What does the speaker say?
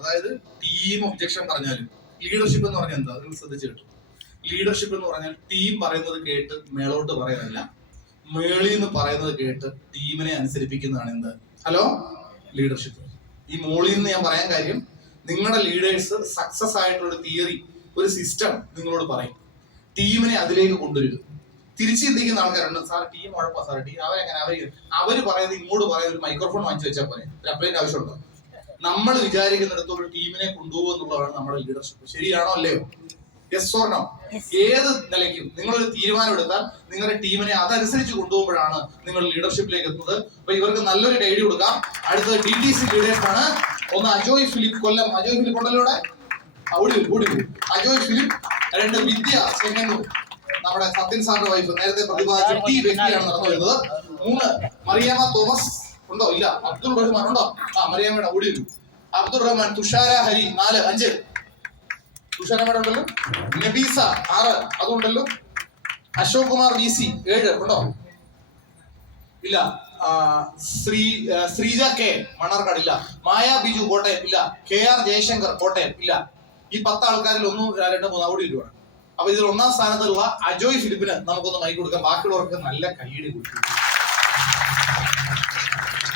അതായത് team objection പറഞ്ഞാലും leadership എന്ന് പറഞ്ഞാൽ എന്താ നിങ്ങൾ ശ്രദ്ധിച്ചു കേട്ടു. ലീഡർഷിപ്പ് എന്ന് പറഞ്ഞാൽ ടീം പറയുന്നത് കേട്ട് മേളോട്ട് പറയാനല്ല, മേളിൽ നിന്ന് പറയുന്നത് കേട്ട് ടീമിനെ അനുസരിപ്പിക്കുന്നതാണ് എന്ത് ഹലോ ലീഡർഷിപ്പ്. ഈ മോളിൽ നിന്ന് ഞാൻ പറയാൻ കാര്യം, നിങ്ങളുടെ ലീഡേഴ്സ് സക്സസ് ആയിട്ടുള്ള തിയറി, ഒരു സിസ്റ്റം നിങ്ങളോട് പറയും, ടീമിനെ അതിലേക്ക് കൊണ്ടുവരിക. തിരിച്ചു ചിന്തിക്കുന്ന ആൾക്കാരുണ്ട്, സാർ ടീം ഉഴപ്പാ സാർ, ടീം അവരെങ്ങനെ അവര് പറയുന്നത് ഇങ്ങോട്ട് പറയുന്നത് ഒരു മൈക്രോഫോൺ വാങ്ങിച്ചു വെച്ചാൽ പോലെ ഒരു അപ്ലൈൻ്റെ ആവശ്യമുണ്ടോ? നമ്മൾ വിചാരിക്കുന്നിടത്തോളം ടീമിനെ കൊണ്ടുപോകുക എന്നുള്ളതാണ് നമ്മുടെ ലീഡർഷിപ്പ്. ശരിയാണോ അല്ലയോ? Yes or no? ഏത് നിലയ്ക്കും നിങ്ങളൊരു തീരുമാനം എടുത്താൽ നിങ്ങളുടെ ടീമിനെ അതനുസരിച്ച് കൊണ്ടുപോകുമ്പോഴാണ് നിങ്ങൾ ലീഡർഷിപ്പിലേക്ക് എത്തുന്നത്. അപ്പൊ ഇവർക്ക് നല്ലൊരു ഐഡിയ കൊടുക്കാം. അടുത്തത് DTC ലീഡേഴ്സ് ആണ്. ഒന്ന് അജോയ് ഫിലിപ്പ് കൊല്ലം. അജോയ് ഫിലിപ്പ് ഉണ്ടല്ലോ ഇവിടെ, ഓടി അജോയ് ഫിലിപ്പ്. രണ്ട് വിദ്യ ചെങ്ങന്നൂർ, നമ്മുടെ സത്യൻ സാറിന്റെ വൈഫ്, നേരത്തെ പ്രതിപാദിച്ച ഈ വ്യക്തിയാണ് നടന്നു വരുന്നത്. 3 മറിയാമ്മ തോമസ് ഉണ്ടോ? ഇല്ല. അബ്ദുൾ റഹ്മാൻ ഉണ്ടോ? മറിയാമ്മയുടെ ഓടി വരും. അബ്ദുൾ റഹ്മാൻ. തുഷാര ഹരി 4 5. തുഷാരമ്മയുടെ ഉണ്ടല്ലോ. നബീസ 6 അതുണ്ടല്ലോ. അശോക് കുമാർ VC 7 ഉണ്ടോ? ഇല്ല. ശ്രീജ കെ മണ്ണാർക്കാട് ഇല്ല. മായ ബിജു കോട്ടയം ഇല്ല. KR ജയശങ്കർ കോട്ടയം ഇല്ല. ഈ 10 ആൾക്കാരിൽ 1 2 3 ഓടി വരുവാണ്. അപ്പൊ ഇതിൽ 1ാം സ്ഥാനത്തുള്ള അജോയ് ഫിലിപ്പിന് നമുക്കൊന്ന് മൈക്ക് കൊടുക്കാം. ബാക്കിയുള്ളവർക്ക് നല്ല കൈയ്യടി കൊടുക്കും.